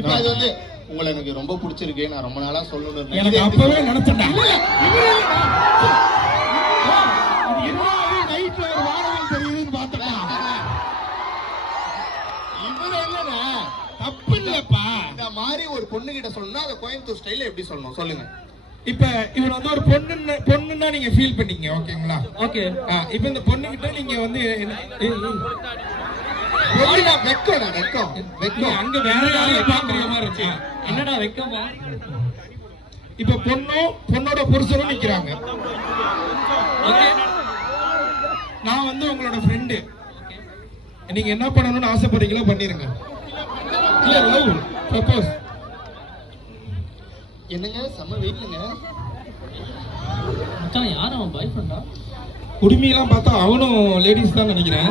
இப்ப அது வந்து உங்களை எனக்கு ரொம்ப பிடிச்சிருக்கு, நான் ரொம்ப நாளா சொல்லணும். எனக்கு அப்பவே நினைச்சேன்டா. நைட்ல ஒரு வாடகை தெரியுதுன்னு பார்த்தா இவரு என்னன்னா தப்பு இல்லப்பா. இந்த மாதிரி ஒரு பொண்ணு கிட்ட சொல்லணும்னா அதை கோயம்புத்தூர் ஸ்டைல்ல எப்படி சொல்லணும் சொல்லுங்க. இப்ப இவர் வந்து ஒரு பொண்ணுன்னா நீங்க ஃபீல் பண்ணீங்க, ஓகேங்களா? ஓகே. இப்ப இந்த பொண்ணு கிட்ட நீங்க வந்து வெக்கம் அங்க வேற யாரையும் பாக்குற மாதிரி இருக்கு. என்னடா வெக்கமா? இப்ப பொண்ணோட புருஷனும் நிக்கிறாங்க. நான் வந்து உங்களோட ஃப்ரெண்டு. நீங்க என்ன பண்ணணும்னு ஆசைப்படுறீங்களோ பண்ணிருங்க. இல்ல லவ் ப்ரப்போஸ். என்னங்க செம்ம வெயிட்லங்க. மச்சான் யார் அவன் பாய் ஃப்ரெண்டா? குடுமியெல்லாம் பார்த்தா அவனும் லேடிஸ் தான் நினைக்கிறேன்.